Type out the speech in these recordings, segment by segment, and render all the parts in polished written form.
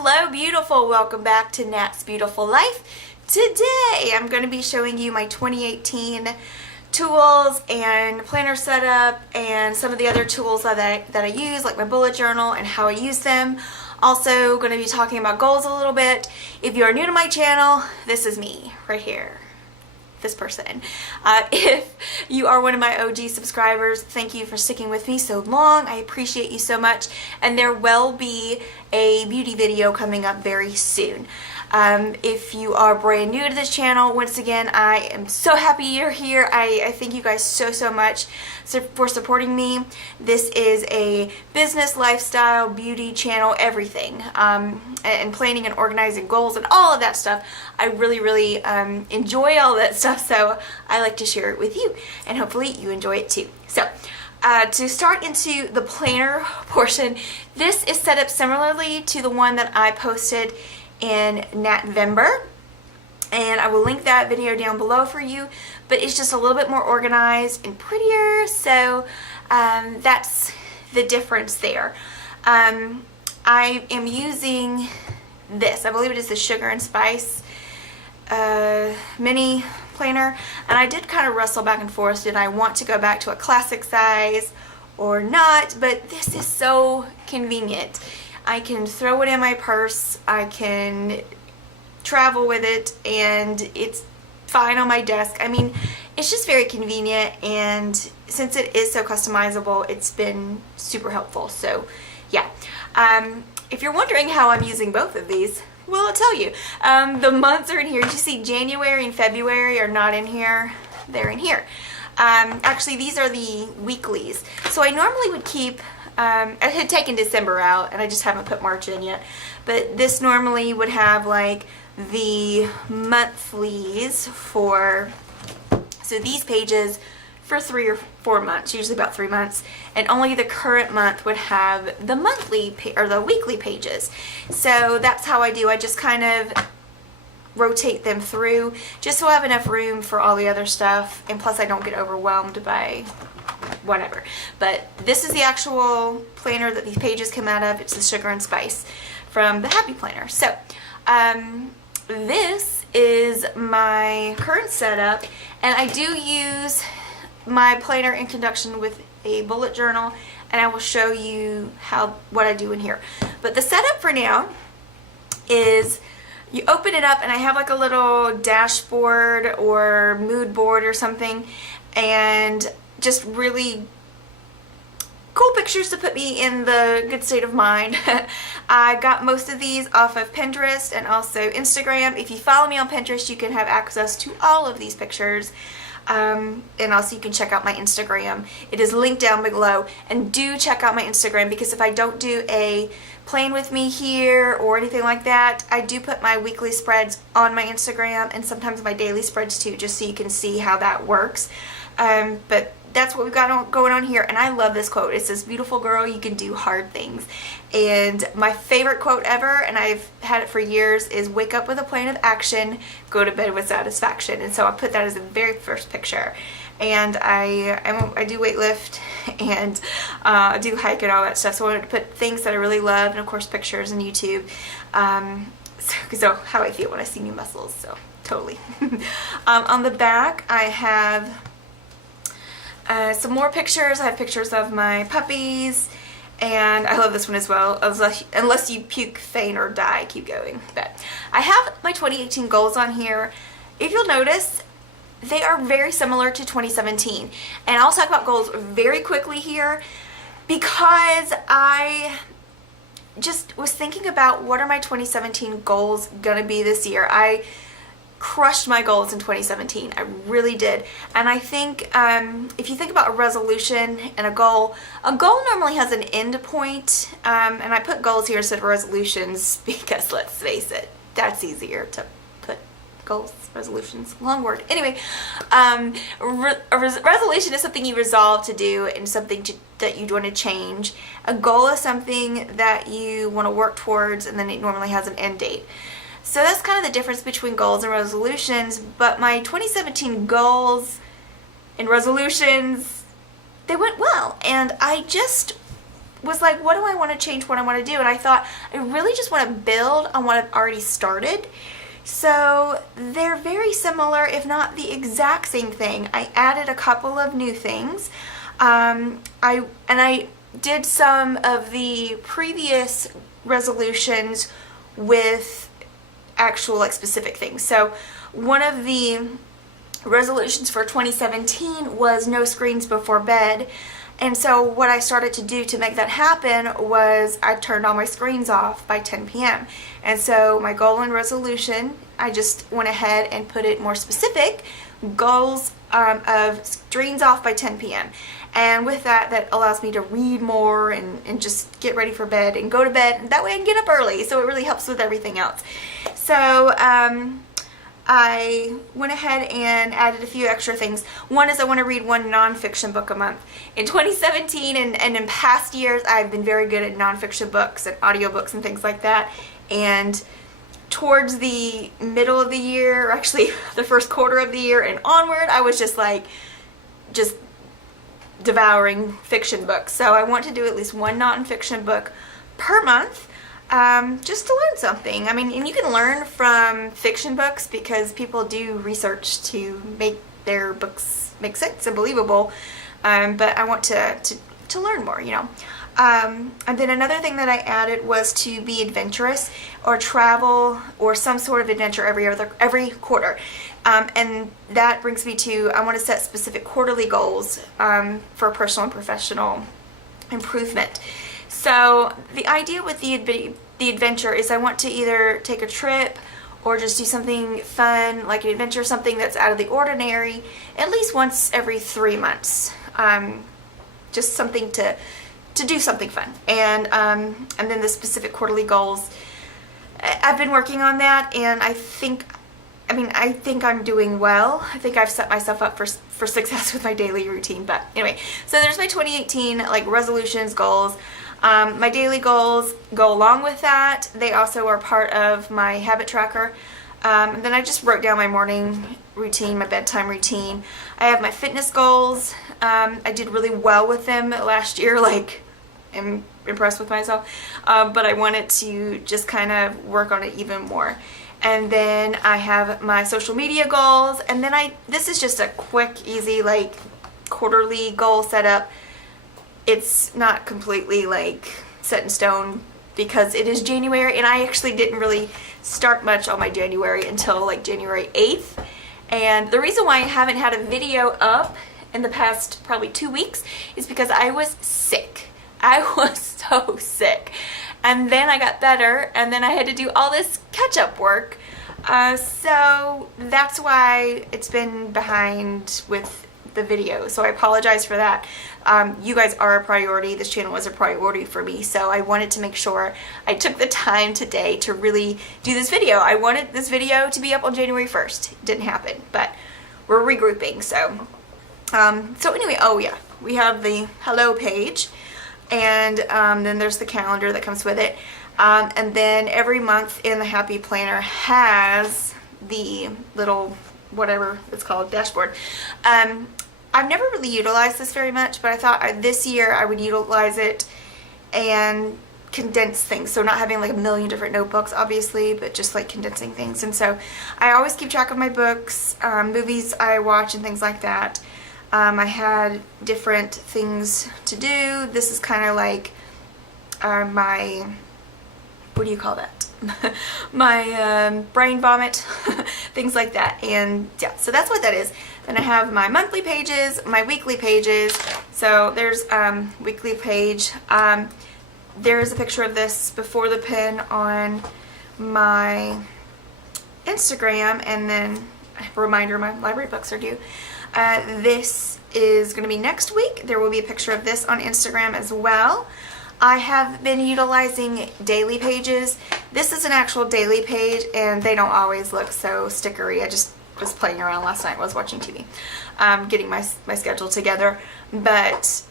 Hello beautiful, welcome back to Nat's Beautiful Life. Today I'm going to be showing you my 2018 tools and planner setup and some of the other tools that I use, like my bullet journal and how I use them. Also going to be talking about goals a little bit. If you are new to my channel, this is me right here. This person. If you are one of my OG subscribers, thank you for sticking with me so long. I appreciate you so much, and there will be a beauty video coming up very soon. If you are brand new to this channel, once again, I am so happy you're here. I thank you guys so much for supporting me. This is a business, lifestyle, beauty channel, everything, and planning and organizing goals and all of that stuff. I really enjoy all that stuff, so I like to share it with you, and hopefully you enjoy it too. So to start into the planner portion, this is set up similarly to the one that I posted in November, and I will link that video down below for you, but it's just a little bit more organized and prettier, so that's the difference there. I am using this, I believe it is the Sugar and Spice mini planner, and I did kind of wrestle back and forth, did I want to go back to a classic size or not, but this is so convenient. I can throw it in my purse, I can travel with it, and it's fine on my desk. I mean, it's just very convenient, and since it is so customizable, it's been super helpful. So yeah, if you're wondering how I'm using both of these, well, I'll tell you. The months are in here. You see January and February are not in here, they're in here. Actually, these are the weeklies. So I normally would keep, I had taken December out, and I just haven't put March in yet, but this normally would have like the monthlies for, so these pages for 3 or 4 months, usually about 3 months, and only the current month would have the monthly or the weekly pages. So that's how I do. I just kind of rotate them through just so I have enough room for all the other stuff, and plus I don't get overwhelmed by whatever. But this is the actual planner that these pages come out of. It's the Sugar and Spice from the Happy Planner. So this is my current setup, and I do use my planner in conjunction with a bullet journal, and I will show you what I do in here. But the setup for now is you open it up, and I have like a little dashboard or mood board or something, and just really cool pictures to put me in the good state of mind. I got most of these off of Pinterest and also Instagram. If you follow me on Pinterest, you can have access to all of these pictures. And also you can check out my Instagram. It is linked down below, and do check out my Instagram, because if I don't do a plan with me here or anything like that, I do put my weekly spreads on my Instagram, and sometimes my daily spreads too, just so you can see how that works. But that's what we've got going on here, and I love this quote. It says, "Beautiful girl, you can do hard things." And my favorite quote ever, and I've had it for years, is "Wake up with a plan of action, go to bed with satisfaction." And so I put that as the very first picture. And I do weightlift, and I do hike and all that stuff, so I wanted to put things that I really love, and of course pictures and YouTube. So how I feel when I see new muscles, so totally. On the back I have some more pictures. I have pictures of my puppies, and I love this one as well. Unless you puke, faint, or die, keep going. But I have my 2018 goals on here. If you'll notice, they are very similar to 2017. And I'll talk about goals very quickly here, because I just was thinking about what are my 2017 goals gonna be this year. I crushed my goals in 2017. I really did. And I think if you think about a resolution and a goal normally has an end point, and I put goals here instead of resolutions because, let's face it, that's easier to put. Goals, resolutions, long word. Anyway, a resolution is something you resolve to do, and something that you want to change. A goal is something that you want to work towards, and then it normally has an end date. So that's kind of the difference between goals and resolutions. But my 2017 goals and resolutions, they went well, and I just was like, what do I want to change, what I want to do? And I thought, I really just want to build on what I've already started. So they're very similar, if not the exact same thing. I added a couple of new things. I did some of the previous resolutions with actual like specific things. So one of the resolutions for 2017 was no screens before bed. And so what I started to do to make that happen was I turned all my screens off by 10 p.m. And so my goal and resolution, I just went ahead and put it more specific, goals of screens off by 10 p.m. And with that, that allows me to read more and just get ready for bed and go to bed. And that way I can get up early. So it really helps with everything else. So I went ahead and added a few extra things. One is I want to read one nonfiction book a month. In 2017 and in past years, I've been very good at nonfiction books and audiobooks and things like that. And towards the middle of the year, or actually the first quarter of the year and onward, I was just devouring fiction books. So I want to do at least one nonfiction book per month. Just to learn something. I mean, and you can learn from fiction books because people do research to make their books make sense and believable. But I want to learn more, you know. And then another thing that I added was to be adventurous or travel or some sort of adventure every quarter. And that brings me to, I want to set specific quarterly goals for personal and professional improvement. So the idea with the adventure is I want to either take a trip or just do something fun, like an adventure, something that's out of the ordinary, at least once every 3 months. Just something to do something fun. And then the specific quarterly goals, I've been working on that, and I think I'm doing well. I think I've set myself up for success with my daily routine. But anyway, so there's my 2018 like resolutions, goals. My daily goals go along with that. They also are part of my habit tracker. And then I just wrote down my morning routine, my bedtime routine. I have my fitness goals. I did really well with them last year, like I'm impressed with myself. But I wanted to just kind of work on it even more. And then I have my social media goals. And then this is just a quick, easy, like quarterly goal setup. It's not completely like set in stone because it is January, and I actually didn't really start much on my January until like January 8th. And the reason why I haven't had a video up in the past probably 2 weeks is because I was sick. I was so sick. And then I got better, and then I had to do all this catch-up work. So that's why it's been behind with the video. So I apologize for that. You guys are a priority. This channel was a priority for me. So I wanted to make sure I took the time today to really do this video. I wanted this video to be up on January 1st. It didn't happen, but we're regrouping. So anyway, oh yeah, we have the hello page, and then there's the calendar that comes with it. And then every month in the Happy Planner has the little, whatever it's called, dashboard. I've never really utilized this very much, but I thought this year I would utilize it and condense things. So not having like a million different notebooks, obviously, but just like condensing things. And so I always keep track of my books, movies I watch, and things like that. I had different things to do. This is kind of like my, what do you call that? My brain vomit, things like that. And yeah, so that's what that is. Then I have my monthly pages, my weekly pages. So there's weekly page. There's a picture of this before the pin on my Instagram, and then a reminder my library books are due. This is going to be next week. There will be a picture of this on Instagram as well. I have been utilizing daily pages. This is an actual daily page, and they don't always look so stickery. I just was playing around last night while I was watching TV, getting my schedule together. But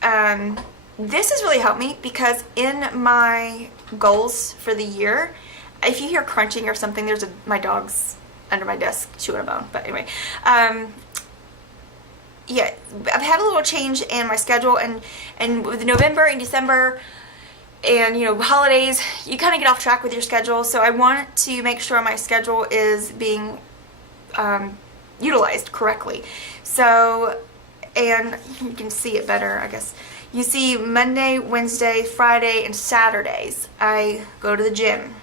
this has really helped me because in my goals for the year, if you hear crunching or something, there's my dog's under my desk chewing a bone. But anyway, yeah, I've had a little change in my schedule, and with November and December, and you know, holidays, you kind of get off track with your schedule. So I want to make sure my schedule is being utilized correctly. So, and you can see it better, I guess. You see Monday, Wednesday, Friday, and Saturdays I go to the gym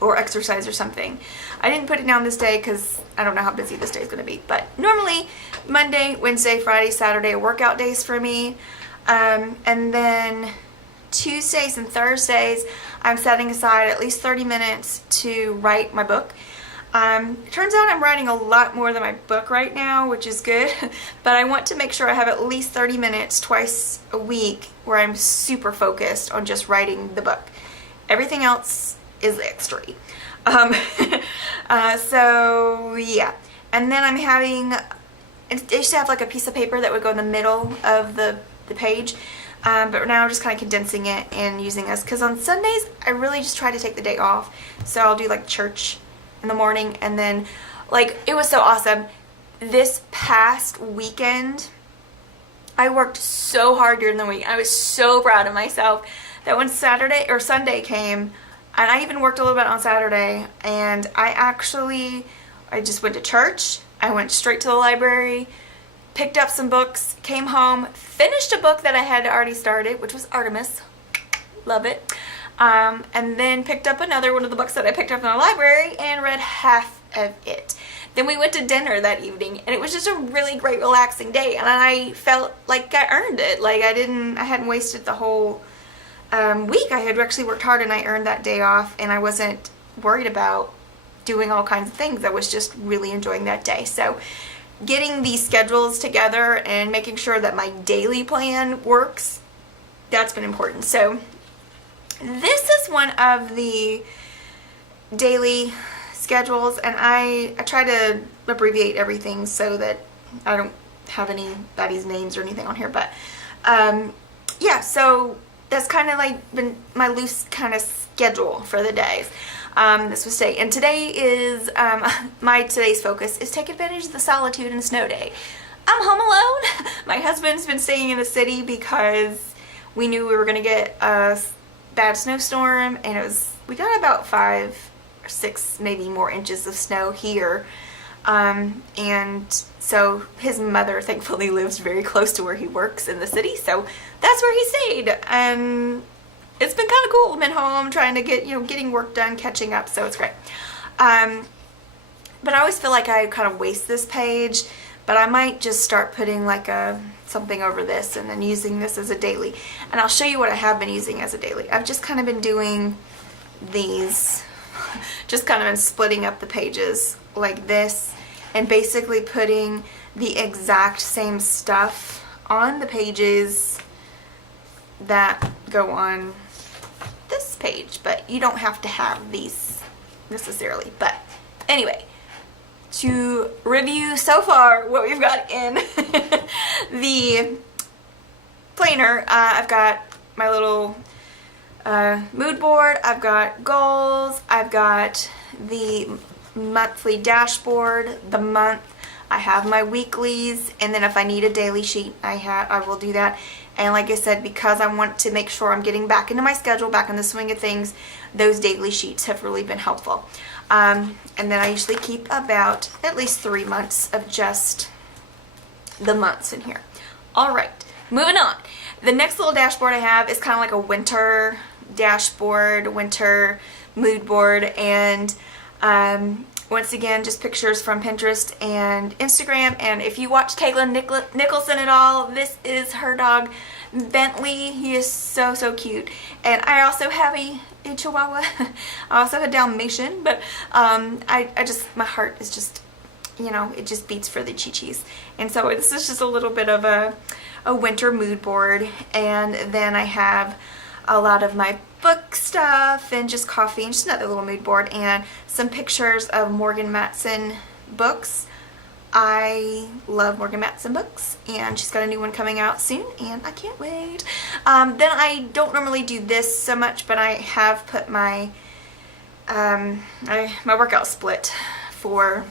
or exercise or something. I didn't put it down this day because I don't know how busy this day is going to be. But normally Monday, Wednesday, Friday, Saturday are workout days for me. And then Tuesdays and Thursdays I'm setting aside at least 30 minutes to write my book. It turns out I'm writing a lot more than my book right now, which is good, but I want to make sure I have at least 30 minutes twice a week where I'm super focused on just writing the book. Everything else is extra. So yeah, and then I'm having, I used to have like a piece of paper that would go in the middle of the page, but now I'm just kind of condensing it and using this, because on Sundays I really just try to take the day off. So I'll do like church in the morning, and then like it was so awesome this past weekend. I worked so hard during the week. I was so proud of myself that when Saturday or Sunday came, and I even worked a little bit on Saturday, and I just went to church, I went straight to the library, picked up some books, came home, finished a book that I had already started, which was Artemis. Love it. And then picked up another one of the books that I picked up in the library and read half of it. Then we went to dinner that evening, and it was just a really great relaxing day, and I felt like I earned it. Like I hadn't wasted the whole week. I had actually worked hard, and I earned that day off, and I wasn't worried about doing all kinds of things. I was just really enjoying that day. So getting these schedules together and making sure that my daily plan works, that's been important. So this is one of the daily schedules, and I try to abbreviate everything so that I don't have anybody's names or anything on here, but yeah, so that's kind of like been my loose kind of schedule for the days. This was today, and today is today's focus is take advantage of the solitude and snow day. I'm home alone. My husband's been staying in the city because we knew we were gonna get a bad snowstorm, and we got about 5 or 6 maybe more inches of snow here, and so his mother thankfully lives very close to where he works in the city, so that's where he stayed, and it's been kind of cool. I've been home trying to get, getting work done, catching up, so it's great. But I always feel like I kind of waste this page, but I might just start putting like something over this and then using this as a daily. And I'll show you what I have been using as a daily. I've just kind of been doing these, just kind of been splitting up the pages like this and basically putting the exact same stuff on the pages that go on this page, but you don't have to have these necessarily. But anyway, to review so far what we've got in the planner, I've got my little mood board, I've got goals, I've got the monthly dashboard, the month, I have my weeklies, and then if I need a daily sheet, I will do that. And like I said, because I want to make sure I'm getting back into my schedule, back in the swing of things, those daily sheets have really been helpful. And then I usually keep about at least 3 months of just the months in here. All right, moving on. The next little dashboard I have is kind of like a winter dashboard, winter mood board, and once again, just pictures from Pinterest and Instagram. And if you watch Caitlin Nicholson at all, this is her dog, Bentley. He is so, so cute. And I also have a Chihuahua. I also have a Dalmatian, but my heart is just, it just beats for the Chi-Chis. And so this is just a little bit of a winter mood board. And then I have a lot of my book stuff and just coffee and just another little mood board and some pictures of Morgan Matson books. I love Morgan Matson books, and she's got a new one coming out soon, and I can't wait. Then I don't normally do this so much, but I have put my my workout split for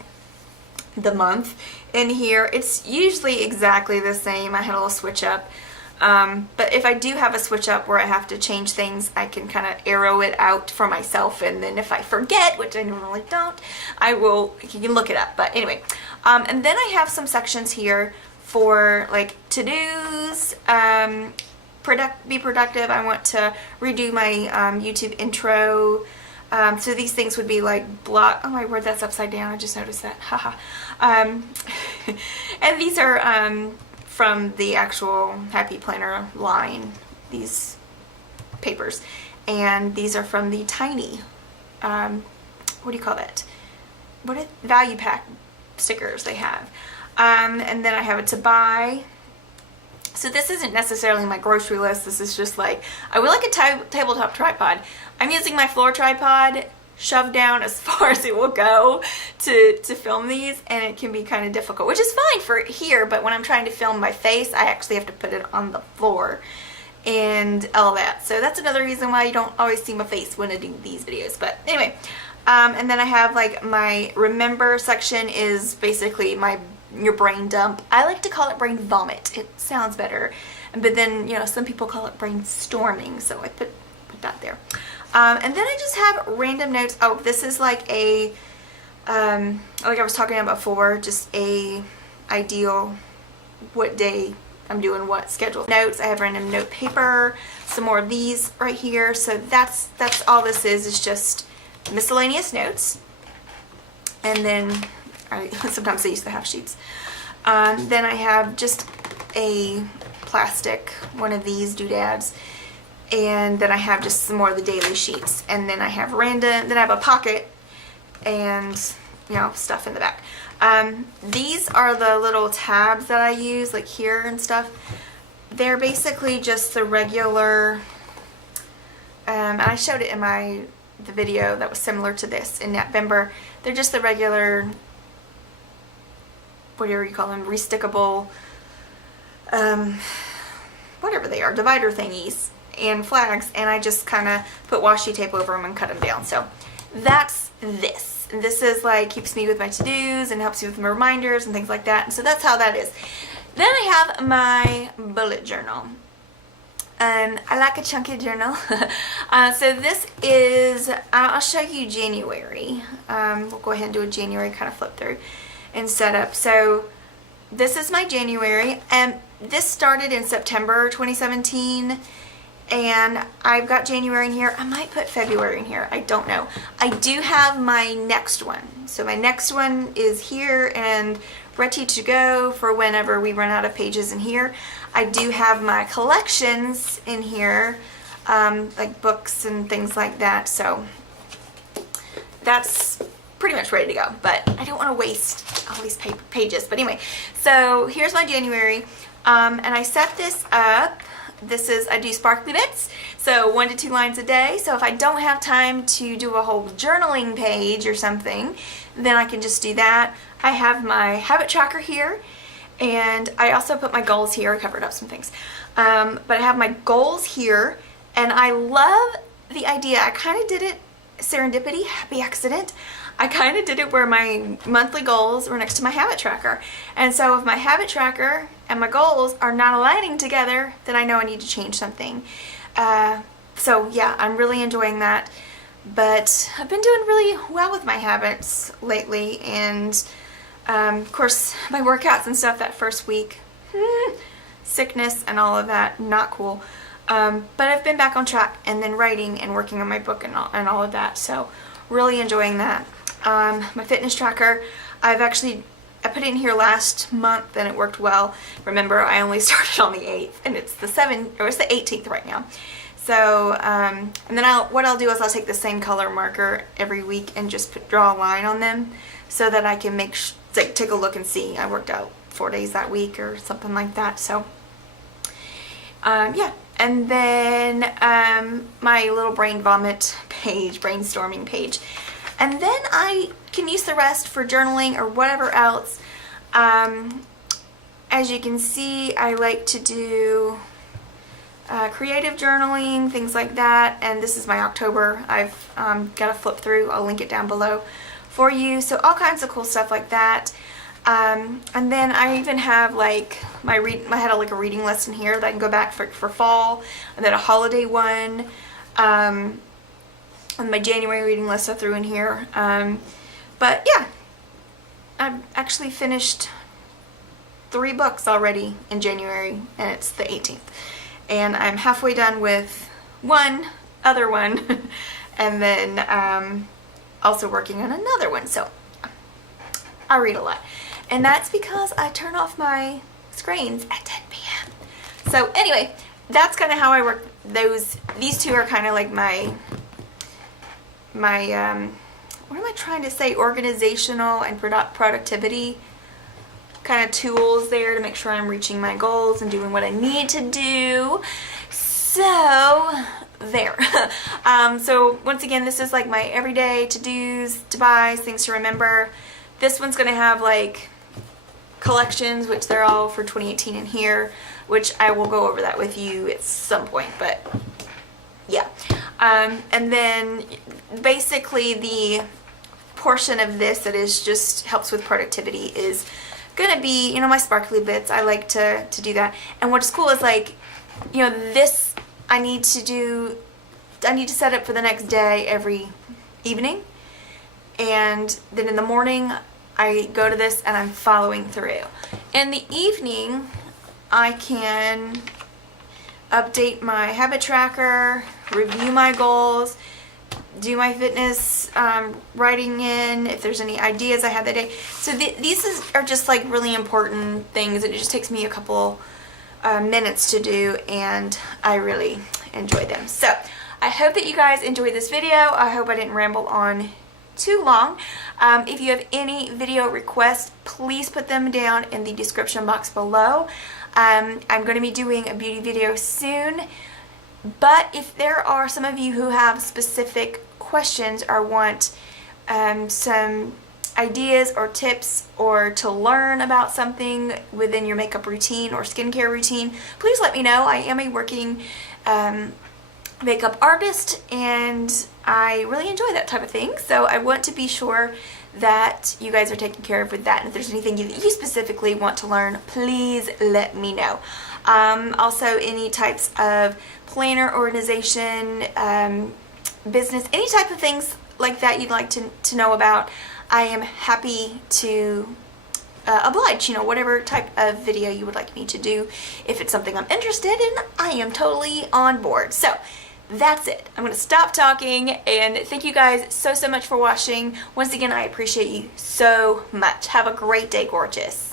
the month in here. It's usually exactly the same. I had a little switch up. But if I do have a switch up where I have to change things, I can kind of arrow it out for myself, and then if I forget, which I normally don't, you can look it up. But anyway, and then I have some sections here for like to-dos, be productive. I want to redo my YouTube intro. So these things would be like oh my word, that's upside down. I just noticed that. Haha. And these are from the actual Happy Planner line, these papers. And these are from the Tiny, what do you call that? Value pack stickers they have. And then I have it to buy. So this isn't necessarily my grocery list. This is just like, I would like a tabletop tripod. I'm using my floor tripod shoved down as far as it will go to film these, and it can be kind of difficult, which is fine for here, but when I'm trying to film my face, I actually have to put it on the floor and all that. So that's another reason why you don't always see my face when I do these videos. But anyway, and then I have like my remember section is basically your brain dump. I like to call it brain vomit. It sounds better. But then, you know, some people call it brainstorming, so I put that there. And then I just have random notes. Oh, this is like like I was talking about before, just a ideal what day I'm doing what schedule. Notes, I have random note paper, some more of these right here. So that's all this is just miscellaneous notes. And then sometimes I use the half sheets. Then I have just a plastic, one of these doodads. And then I have just some more of the daily sheets. And then I have then I have a pocket and, you know, stuff in the back. These are the little tabs that I use, like here and stuff. They're basically just the regular, and I showed it in the video that was similar to this in November. They're just the regular, whatever you call them, restickable, whatever they are, divider thingies and flags, and I just kind of put washi tape over them and cut them down. So that's this. And this is like keeps me with my to-dos and helps me with my reminders and things like that. And so that's how that is. Then I have my bullet journal. And I like a chunky journal. So this is, I'll show you January. We'll go ahead and do a January kind of flip through and set up. So this is my January, and this started in September 2017. And I've got January in here. I might put February in here. I don't know. I do have my next one. So my next one is here and ready to go for whenever we run out of pages in here. I do have my collections in here, like books and things like that. So that's pretty much ready to go. But I don't want to waste all these pages. But anyway, so here's my January. And I set this up. I do sparkly bits, so 1 to 2 lines a day. So if I don't have time to do a whole journaling page or something, then I can just do that. I have my habit tracker here, and I also put my goals here. I covered up some things. But I have my goals here, and I love the idea. I kind of did it serendipity, happy accident. I kind of did it where my monthly goals were next to my habit tracker. And so if my habit tracker and my goals are not aligning together, then I know I need to change something. So yeah, I'm really enjoying that. But I've been doing really well with my habits lately. And of course, my workouts and stuff that first week, sickness and all of that, not cool. But I've been back on track, and then writing and working on my book and all of that. So really enjoying that. My fitness tracker, I put it in here last month and it worked well. Remember, I only started on the 8th, and it's the 18th right now. So, and then what I'll do is I'll take the same color marker every week and just draw a line on them so that I can take a look and see I worked out 4 days that week or something like that. So, yeah. And then my little brain vomit page, brainstorming page. And then I can use the rest for journaling or whatever else. As you can see, I like to do creative journaling, things like that. And this is my October. I've got to flip through. I'll link it down below for you. So all kinds of cool stuff like that. And then I even have like I had like a reading list in here that I can go back for fall, and then a holiday one. And my January reading list I threw in here. But yeah, I've actually finished 3 books already in January, and it's the 18th. And I'm halfway done with one other one, and then also working on another one. So I read a lot. And that's because I turn off my screens at 10 p.m. So anyway, that's kind of how I work those. These two are kind of like my what am I trying to say? Organizational and productivity kind of tools there to make sure I'm reaching my goals and doing what I need to do. So there. So once again, this is like my everyday to-dos, to-buys, things to remember. This one's going to have like collections, which they're all for 2018 in here, which I will go over that with you at some point, but yeah. And then basically the portion of this that is just helps with productivity is gonna be, you know, my sparkly bits. I like to do that. And what's cool is like, you know, this I need to set up for the next day every evening, and then in the morning I go to this and I'm following through. In the evening I can update my habit tracker, review my goals, do my fitness writing in if there's any ideas I had that day. So these are just like really important things, and it just takes me a couple minutes to do, and I really enjoy them. So I hope that you guys enjoyed this video. I hope I didn't ramble on too long. If you have any video requests, please put them down in the description box below. I'm going to be doing a beauty video soon, but if there are some of you who have specific questions or want some ideas or tips or to learn about something within your makeup routine or skincare routine, please let me know. I am a working makeup artist, and I really enjoy that type of thing, so I want to be sure that you guys are taken care of with that. And if there's anything that you specifically want to learn, please let me know. Also, any types of planner, organization, business, any type of things like that you'd like to know about, I am happy to oblige, you know, whatever type of video you would like me to do. If it's something I'm interested in, I am totally on board. So that's it. I'm going to stop talking, and thank you guys so much for watching. Once again, I appreciate you so much. Have a great day, gorgeous.